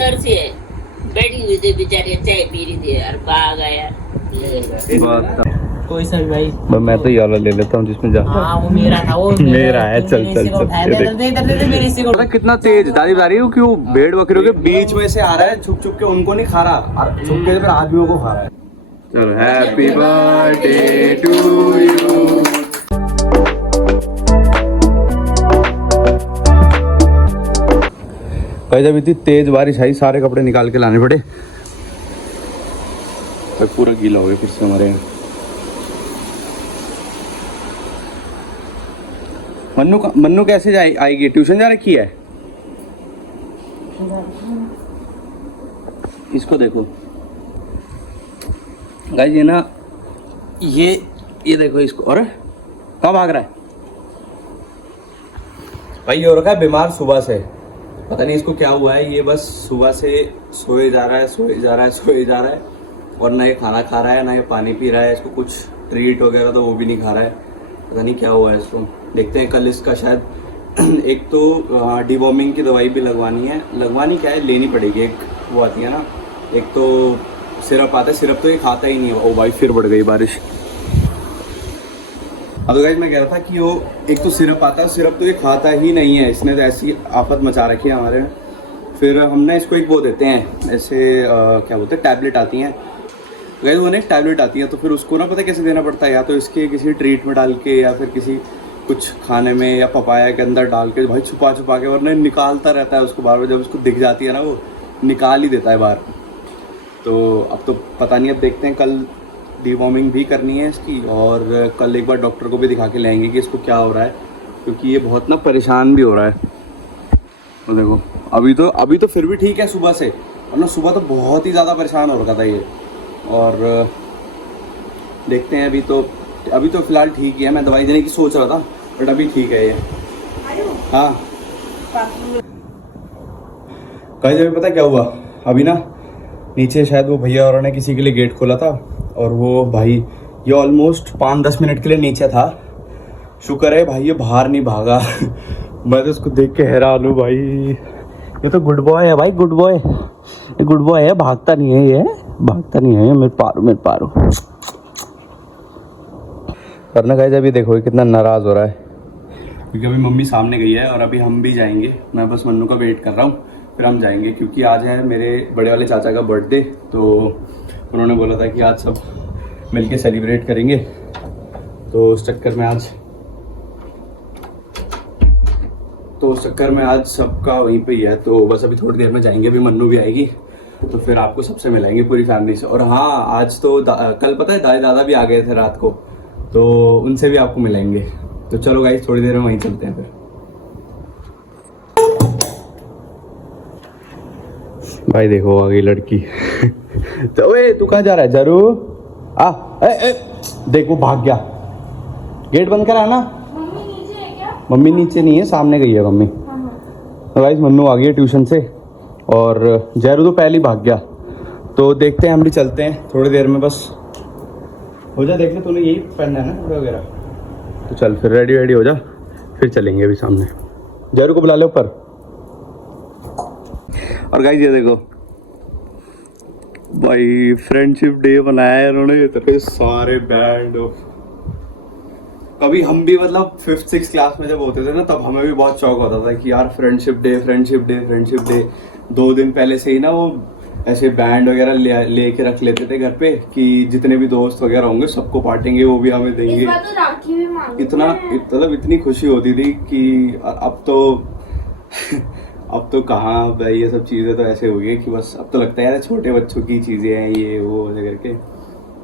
अंदर से बैठी हुई थी बेचारे, चाय पी रही थी यार, भाग आया। कोई सा भी भाई, मैं तो ये वाला ले लेता हूँ जिसमें जा। हाँ वो मेरा था, वो मेरा है, चल चल चल। चल कितना तेज दादी बता रही हूँ, क्यों भेड़ बकरियों के बीच में से आ रहा है, छुप छुप के उनको नहीं खा रहा, छुप के फिर आदमियों को खा रहा है। चलो हैप्पी बर्थडे टू यू। भाई जब इतनी तेज बारिश आई, सारे कपड़े निकाल के लाने पड़े, पूरा गीला हो गया फिर से हमारे यहाँ। मन्नू कैसे आएगी? ट्यूशन जा रखी है? इसको देखो गाइस, ये ना ये देखो इसको। और कहाँ भाग रहा है भाई? ये हो रखा है बीमार सुबह से, पता नहीं इसको क्या हुआ है। ये बस सुबह से सोए जा रहा है और ना ये खाना खा रहा है, ना ये पानी पी रहा है। इसको कुछ ट्रीट वगैरह तो वो भी नहीं खा रहा है, पता नहीं क्या हुआ है इसको। देखते हैं कल इसका शायद एक तो डिवॉर्मिंग की दवाई भी लगवानी क्या है, लेनी पड़ेगी। एक वो आती है ना, एक तो सिरप आता है, सिरप तो ये खाता ही नहीं है। ओ भाई फिर बढ़ गई बारिश। अब तो गाइस मैं कह रहा था कि वो एक तो सिरप आता है, सिरप तो ये खाता ही नहीं है। इसने तो ऐसी आफत मचा रखी है हमारे में। फिर हमने इसको एक वो देते हैं ऐसे क्या बोलते हैं, टैबलेट आती हैं गाइस, वो एक टैबलेट आती है। तो फिर उसको ना पता कैसे देना पड़ता है, या तो इसके किसी ट्रीट में डाल के, या फिर किसी कुछ खाने में, या पपाया के अंदर डाल के भाई छुपा के, वरना निकालता रहता है उसको बार बार। जब उसको दिख जाती है ना, वो निकाल ही देता है बाहर। तो अब तो पता नहीं, अब देखते हैं। कल डिवॉर्मिंग भी करनी है इसकी, और कल एक बार डॉक्टर को भी दिखा के लाएंगे कि इसको क्या हो रहा है, क्योंकि ये बहुत ना परेशान भी हो रहा है। तो देखो अभी तो फिर भी ठीक है सुबह से, वरना सुबह तो बहुत ही ज़्यादा परेशान हो रखा था ये। और देखते हैं, अभी तो फिलहाल ठीक ही है। मैं दवाई देने की सोच रहा था, बट अभी ठीक है ये। हाँ कहीं जब पता क्या हुआ, अभी ना नीचे शायद वो भैया और ने किसी के लिए गेट खोला था, और वो भाई ये ऑलमोस्ट 5-10 मिनट के लिए नीचे था। शुक्र है भाई ये बाहर नहीं भागा। मैं तो उसको देख के हैरान हूँ भाई। ये तो गुड बॉय है भाई, गुड बॉय, ये गुड बॉय है, भागता नहीं है ये, मेरे पारो। करना गाइस, अभी देखो ये कितना नाराज़ हो रहा है, क्योंकि अभी मम्मी सामने गई है और अभी हम भी जाएंगे। मैं बस मन्नू का वेट कर रहा हूँ, फिर हम जाएंगे, क्योंकि आज है मेरे बड़े वाले चाचा का बर्थडे। तो उन्होंने बोला था कि आज सब मिलके सेलिब्रेट करेंगे, तो उस चक्कर में आज सबका वहीं पे ही है। तो बस अभी थोड़ी देर में जाएंगे, अभी मन्नू भी आएगी, तो फिर आपको सबसे मिलाएंगे पूरी फैमिली से। और हाँ आज तो कल पता है दादी दादा भी आ गए थे रात को, तो उनसे भी आपको मिलाएंगे। तो चलो गाइस थोड़ी देर में वहीं चलते हैं फिर। भाई देखो आ गई लड़की। तो ओए तू कहाँ जा रहा है जरू? देखो भाग गया, गेट बंद करा ना। मम्मी नीचे है क्या? मम्मी नीचे नहीं है, सामने गई है मम्मी। तो गाइस मन्नू आ गई है ट्यूशन से, और जरू तो पहले ही भाग गया। तो देखते हैं, हम भी चलते हैं थोड़ी देर में। बस हो जा, देख ले तूने यही पहनना है ना कपड़े वगैरह, तो चल फिर रेडी हो जा, फिर चलेंगे अभी सामने। जरू को बुला ले ऊपर। और गाइस ये देखो भाई फ्रेंडशिप डे बनाया है इन्होंने, इतने सारे बैंड। कभी हम भी मतलब 5th-6th क्लास में जब होते थे ना, तब हमें भी बहुत शौक होता था कि यार फ्रेंडशिप डे 2 दिन पहले से ही ना वो ऐसे बैंड वगैरह ले के रख लेते थे घर पे, कि जितने भी दोस्त वगैरह होंगे सबको बांटेंगे, वो भी हमें देंगे। इस बार तो राखी भी मांगते मतलब इतनी खुशी होती थी कि अब तो कहाँ भाई, ये सब चीज़ें तो ऐसे हो गई कि बस अब तो लगता है यार छोटे बच्चों की चीज़ें हैं ये वो करके।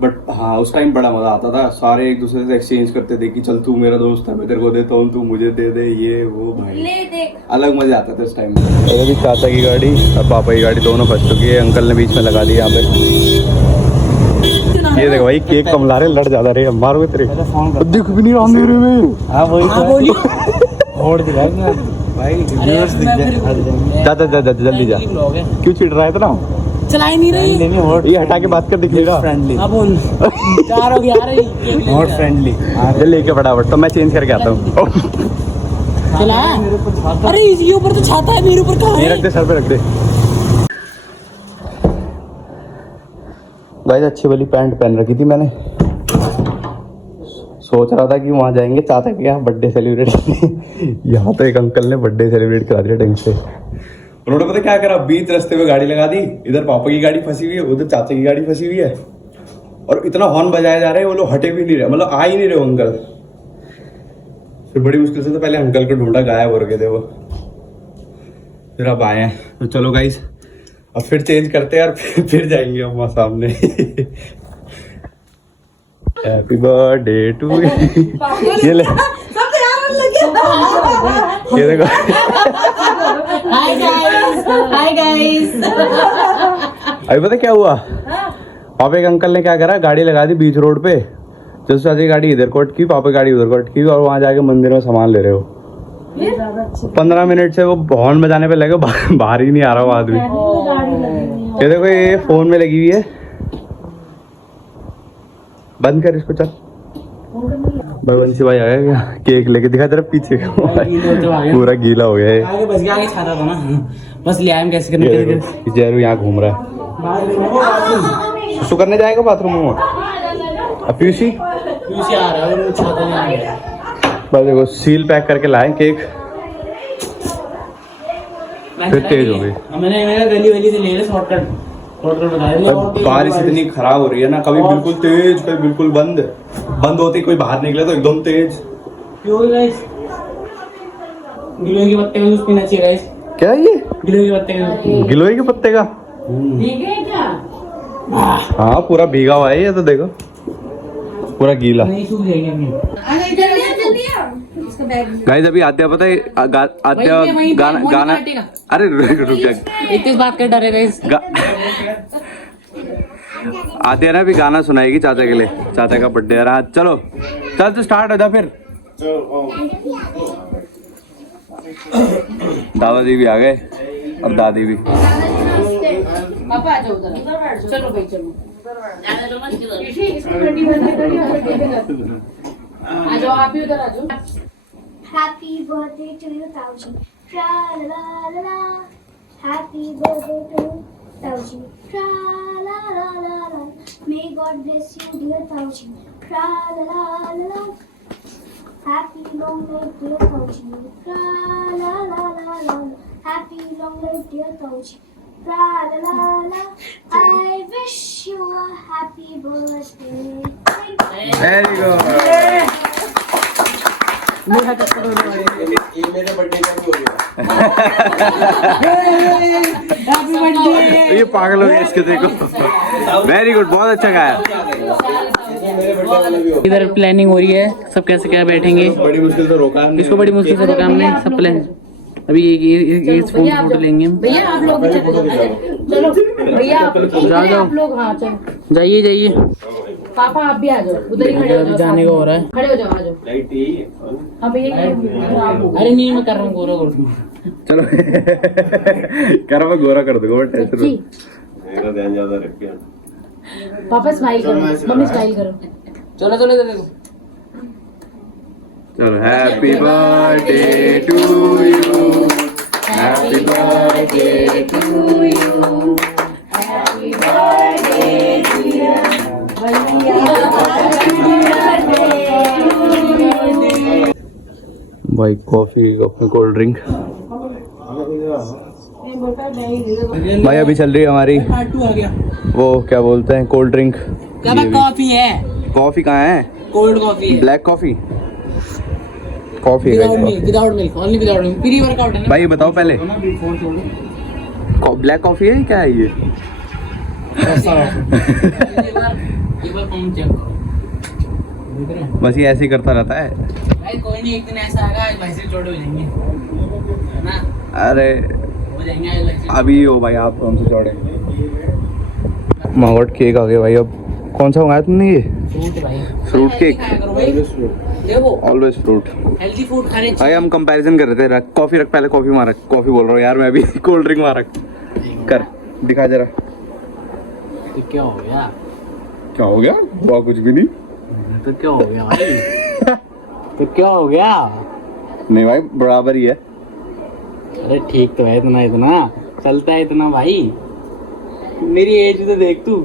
बट हाँ उस टाइम बड़ा मज़ा आता था, सारे एक दूसरे से एक्सचेंज करते थे कि चल तू मेरा दोस्त है मैं तेरे को देता हूँ, तू मुझे दे दे, ये वो भाई ले देख। अलग मज़े आते थे उस टाइम में। अभी चाचा की गाड़ी और पापा की गाड़ी दोनों फंस चुकी है, अंकल ने बीच में लगा दी यहाँ पे। ये देखो भाई केक कम ला रहे, लड़ ज्यादा रहे, मारो तेरे दिख भी नहीं रहा मेरे में। हाँ वही भाई जा जल्दी जा। क्यों चिढ़ रहा है इतना? चला ही नहीं रही, ये हटा के बात कर, दिख नहीं रहा। फ्रेंडली हाँ बोल, चार हो गया रही नॉट फ्रेंडली। जल्दी लेके फटाफट, तो मैं चेंज करके आता हूँ। चला। अरे ये ऊपर तो छाता है, मेरे ऊपर कहाँ है? रख दे, सर पे रख दे। गाइस अच्छी वाली पैंट पहन रखी थी मैंने, सोच रहा था कि वहाँ जाएंगे चाचा के यहाँ बर्थडे सेलिब्रेट यहाँ तो एक अंकल ने बर्थडे सेलिब्रेट करा दिया ढंग से। उन्होंने पता क्या करा, बीच रास्ते में गाड़ी लगा दी, इधर पापा की गाड़ी फंसी हुई है, उधर चाचा की गाड़ी फंसी हुई है, और इतना हॉर्न बजाए जा रहे हैं, वो लोग हटे भी नहीं रहे, मतलब आ ही नहीं रहे अंकल। फिर बड़ी मुश्किल से तो पहले अंकल को ढूंढा, गायब हो रखे थे वो, फिर अब आए हैं। तो चलो गाइस अब फिर चेंज करते हैं और फिर जाएंगे हम वहाँ सामने। हैप्पी बर्थडे टू ये ले, ये देखो। Hi guys, hi guys. अभी पता क्या हुआ, पापा के अंकल ने क्या करा, गाड़ी लगा दी बीच रोड पे, जैसे चाची गाड़ी इधर कोट की, पापा गाड़ी उधर कोट की, और वहाँ जाके मंदिर में सामान ले रहे हो। 15 मिनट से वो हॉर्न बजाने पे लगे, बाहर ही नहीं आ रहा वो आदमी। ये देखो ये फोन में लगी हुई है, बंद कर इसको, चल। बंसी भाई आ गया केक लेके, दिखा तेरा पीछे पूरा गीला हो गया है। आगे बस गया, आगे छाता था ना, बस ले आए कैसे करने के। जैरू यहाँ घूम रहा है, सुसु करने जाएगा बाथरूम में। अब पीयूसी आ रहा है, छाता नहीं आ गया। बस देखो सील पैक करके लाए केक, फिर तेज हो गई। मैंने गली वली से ले लिया शॉर्टकट बताया। बारिश इतनी खराब हो रही है ना, कभी बिल्कुल तेज, कभी बिल्कुल बंद, बंद होते ही कोई बाहर निकले तो एकदम तेज। क्यों गाइस, गिलोय के पत्ते का जूस पीना चाहिए गाइस। क्या ये गिलोय के पत्ते का, गिलोय के पत्ते का? भीगे क्या? हाँ पूरा भीगा हुआ है ये तो, देखो पूरा गीला। नहीं सूख जाएंगे। गाइस अभी आत्या पता है आत्या गाना, अरे रुक जा, इतनी बात कर डरे गाइस। आत्या ना अभी गाना सुनाएगी चाचा के लिए, चाचा का बर्थडे है आज। चलो चल तो स्टार्ट हो जा फिर। दादाजी भी आ गए, अब दादी भी। पापा आ जाओ उधर, चलो भाई चलो, आ जाओ आप भी उधर आ जाओ। Happy birthday to you, Tauji. Tra la la la. Happy birthday to you, Tauji. Tra la la la la. May God bless you, dear Tauji. Tra la la la la. Happy long life, dear Tauji. Tra la la la la. Happy long life, dear Tauji. Tra la la la. I wish you a happy birthday. Very good. ये मेरे birthday का भी हो गया। Happy birthday. ये पागल हो गया इसके, देखो। वेरी गुड, बहुत अच्छा गाया। इधर प्लानिंग हो रही है, सब कैसे क्या बैठेंगे। बड़ी मुश्किल से रोका हमने, इसको बड़ी मुश्किल से रोका हमने, सब प्लान। अभी ये फोटो लेंगे हम। भैया आप लोग चलो, भैया आप लोग, हाँ चलो जाइए जाइए, पापा आप भी आ जाओ, उधर ही खड़े हो जाओ, जाने का हो रहा है। खड़े हो जाओ, आ जाओ। हाँ भैया अरे नहीं मैं कर रहा हूँ, गोरा कर दूँ। चलो कर, मैं गोरा कर दूंगा, टेंशन जी मेरा ध्यान ज्यादा रख के। पापा स्माइल करो, मम्मी स्माइल करो। चलो चलो इधर देखो। चलो happy birthday to you, happy birthday to you, happy birthday dear भैया। भाई कॉफी अपनी कोल्ड ड्रिंक। भाई अभी चल रही है हमारी पार्ट 2 आ गया। वो क्या बोलते हैं, कोल्ड ड्रिंक। क्या बात, कॉफी है? कॉफी कहाँ है? कोल्ड कॉफी है। ब्लैक कॉफी, कॉफी है without milk, without milk, only without milk, pre workout है ना। भाई ये बताओ पहले, ब्लैक कॉफी है क्या है ये? एक बार फोन चेक करो। बस ये ऐसे ही करता रहता है। भाई कोई नहीं, एक दिन ऐसा आएगा आज भाई से छोटे हो जाएंगे, है ना? अरे हो जाएंगे आज भाई से। अभी हो भाई, आप कौन से चौड़े मावट केक आ गया भाई। अब कौन सा मंगाया तुमने ये? फ्रूट भाई, फ्रूट केक, देखो ऑलवेज फ्रूट। हेल्दी फूड खाने भाई हम कंपैरिजन कर रहे थे, रख कॉफी रख, पहले कॉफी मार, कॉफी बोल रहा हूँ यार मैं अभी, कोल्ड ड्रिंक मार कर, दिखा जरा। तो क्या हो गया? क्या हो गया? हुआ कुछ भी नहीं। तो क्या हो गया भाई? तो क्या हो गया? नहीं भाई बराबर ही है। अरे ठीक तो है, इतना इतना चलता है इतना भाई, मेरी एज तो देख तू।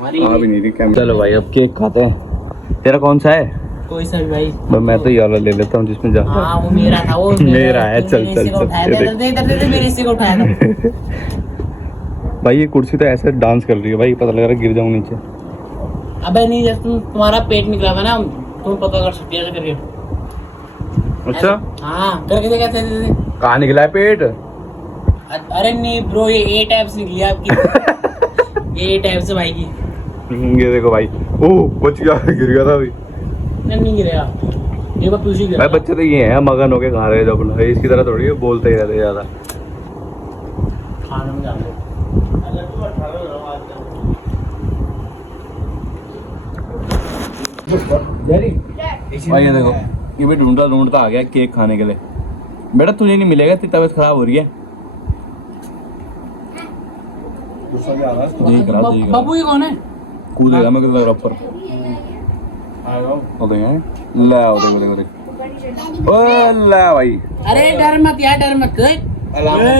भी नहीं रही कैमरा। चलो भाई अब केक खाते हैं। तेरा कौन सा है? कोई सा भी भाई। मैं तो ये वाला ले लेता हूँ जिसमें जा। हाँ वो मेरा था, वो मेरा है। चल चल चल मेरे हिस्से को उठाया था। भाई ये कुर्सी तो ऐसे डांस कर रही है भाई, पता लग रहा है गिर जाऊँ नीचे। अबे नहीं, जब तुम्हारा पेट निकला था ना, तुम पता कर सकते हो करके। अच्छा हाँ करके देखा था। कहाँ निकला है पेट? अरे नहीं ब्रो, ये ए टाइप से निकली आपकी। ये टाइप से भाई की। ये देखो भाई, ओह बच गया, गिर गया था अभी। नहीं गिरा ये बात पूछी भाई बच्चे तो ये हैं मगन होके खा रहे हैं जब, इसकी तरह थोड़ी है बोलते ही रहते ज्यादा। खाने में जाते। भाई ये देखो, ये भी ढूंढता आ गया केक खाने के लिए। बेटा तुझे नहीं मिलेगा, तेरी तबीयत खराब हो रही है। बाबू ये कौन है? कूदेगा मैं कितना ऊपर। ला भाई। अरे डर मत यार, डर मत।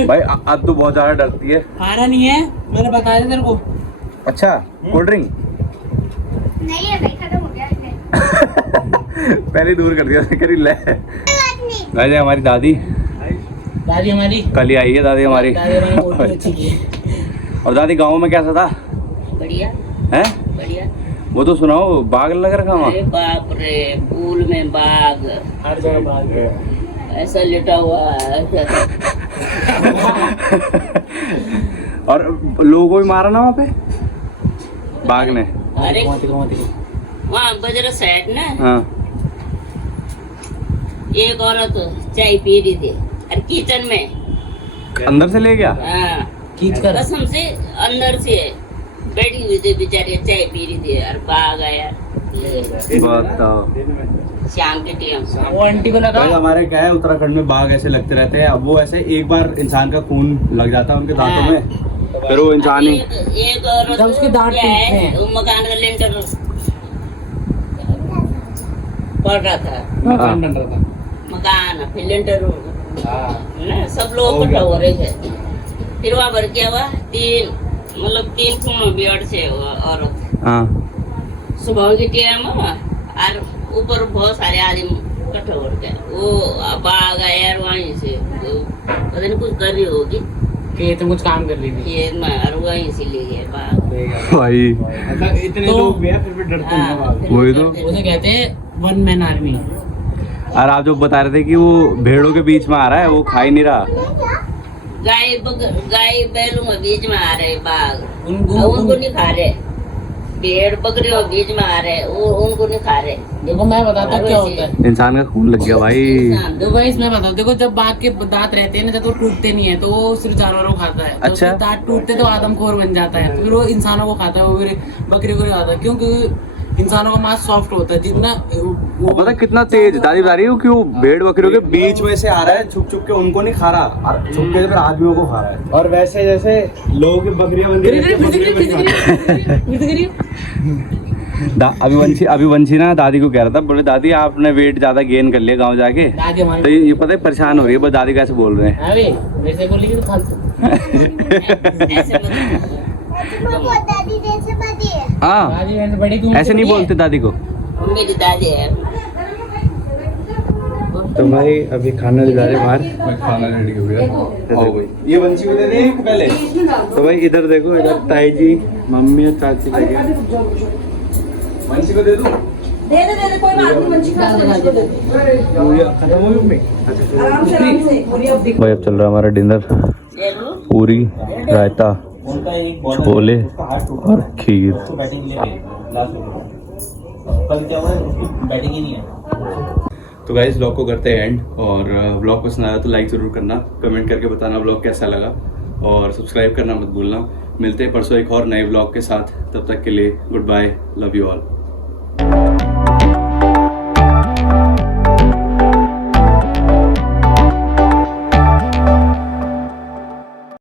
भाई अब तो बहुत ज्यादा डरती है। खाना नहीं है, मैंने बताया था तेरे को। अच्छा कोल्ड ड्रिंक नहीं है भाई, खत्म हो गया है। पहले दूर कर दिया करी ले। भाई हमारी दादी हमारी कल ही आई है। दादी हमारी बहुत अच्छी की है। और दादी गाँव में कैसा था? बढ़िया है बढ़िया। वो तो सुनाओ, बाग लग रखा वहाँ। अरे बाप रे, पूल में बाग, हर जगह बाग है। ऐसा लेटा हुआ है। और लोगों को भी मारा ना वहाँ पे बाघ ने। अरे वहाँ बजरा साइड ना, हाँ एक औरत चाय पी रही थी और किचन में अंदर से ले गया। हाँ खींच कर। कसम से अंदर से बैठी हुई थी बेचारी, चाय पी रही थी और बाघ आया बताओ। शाम के टाइम। वो आंटी को लगा। भाई हमारे क्या है, उत्तराखंड में बाघ ऐसे लगते रहते हैं। अब वो ऐसे एक बार इंसान का खून लग जाता है उनके दांतों में, फिर वो इंसान ही। एक औरत जब उसके दांत क्या टूटते है, हैं। वो मकान का लेंटर पड़ रहा था, मकान बन रहा था। मकान फिर लेंटर ना, सब लोग इकट्ठा हो रहे थे। फिर वहाँ पर क्या हुआ, तीन खून बियड से वो औरत हाँ सुबह के टाइम और ऊपर बहुत सारे आदमी इकट्ठे हो गए। वो बाघ आया और वहीं से पता नहीं कुछ कर रही होगी खेत में कुछ काम कर रही थी। खेत में, और वहीं से ले गए बाघ। भाई इतने लोग भी हैं फिर भी डरते हैं बाघ। वही तो। उसे कहते हैं वन मैन आर्मी। और आप जो बता रहे थे कि वो भेड़ों के बीच में आ रहा है, वो खा ही नहीं रहा। गाय बैलों के बीच में आ रहे बाघ, उनको नहीं खा रहे। भेड़ बकरियों के बीच में आ रहे, वो उनको नहीं खा रहे। देखो मैं बताता हूँ क्या होता है। इंसान का खून लग गया भाई। देखो भाई इसमें बताओ, देखो जब बाघ के दांत रहते हैं ना, जब वो टूटते नहीं है तो वो सिर्फ जानवरों को खाता है। जब अच्छा। उसके दांत टूटते तो आदमखोर बन जाता है, फिर वो इंसानों को खाता है, वो फिर बकरियों को नहीं खाता, क्योंकि इंसानों का मांस सॉफ्ट होता है जितना वो पता कितना तेज दादी बता रही है कि वो भेड़ बकरियों के बीच में से आ रहा है, छुप छुप के उनको नहीं खा रहा और छुप के फिर आदमियों को खा रहा है। और वैसे जैसे लोगों की बकरियां बंधी अभी वंशी ना दादी को कह रहा था, बोले दादी आपने वेट ज्यादा गेन कर लिया गांव जाके। तो ये पता है परेशान हो रही है, बस दादी कैसे बोल रहे हैं। दादी जैसे बड़ी है। हाँ ऐसे नहीं बोलते दादी को। मेरी दादी है। तो भाई अभी खाना ले जा रहे बाहर। खाना रेडी हो गया। ये बंसी को दे दे पहले। तो भाई इधर देखो, इधर ताई जी, मम्मी और चाची लगे। बंसी को दे दूं? दे दे कोई बात नहीं, मंची खा ले। खत्म हो गई। आराम से भाई अब चल रहा है हमारा डिनर। पूरी, रायता, छोले और खीर। तो गाइस व्लॉग को करते हैं एंड, और व्लॉग पसंद आया तो लाइक ज़रूर करना, कमेंट करके बताना व्लॉग कैसा लगा, और सब्सक्राइब करना मत भूलना। मिलते हैं परसों एक और नए व्लॉग के साथ, तब तक के लिए goodbye, love you all.